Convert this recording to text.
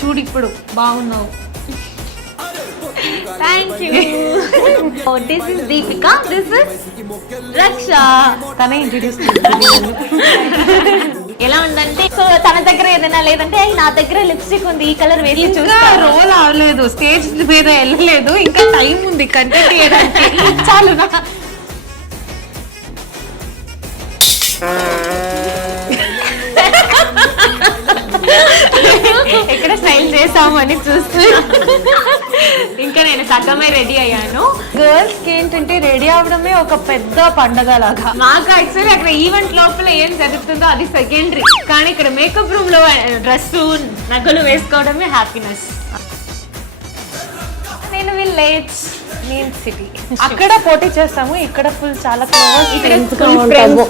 చూడు ఇప్పుడు బాగున్నావు. Thank you. This is Deepika, this is రక్ష. తనే ఇంట్రడ్యూస్ ఎలా ఉందంటే సో తన దగ్గర ఏదైనా లేదంటే నా దగ్గర లిప్స్టిక్ ఉంది ఈ కలర్ వేసి చూస్తా. రోల్ అవ్వలేదు, స్టేజ్ మీద వెళ్ళలేదు, ఇంకా టైం ఉంది కంటెంట్ చేయడానికి. చాలు ఎక్కడ స్టైల్ చేసామని చూస్తూ ఇంకా నేను సగమే రెడీ అయ్యాను. గర్ల్స్ కి ఏంటంటే రెడీ అవడమే ఒక పెద్ద పండగ లాగా. మాకు యాక్చువల్లీ అక్కడ ఈవెంట్ లోపల ఏం జరుగుతుందో అది సెకండరీ, కానీ ఇక్కడ మేకప్ రూమ్ లో డ్రెస్ నగలు వేసుకోవడమే హ్యాపీనెస్. నేను విలేజ్, నేను సిటీ. అక్కడ పోటీ చేస్తాము, ఇక్కడ ఫుల్ చాలా క్లోజ్ ఫ్రెండ్స్ గా ఉంటాము.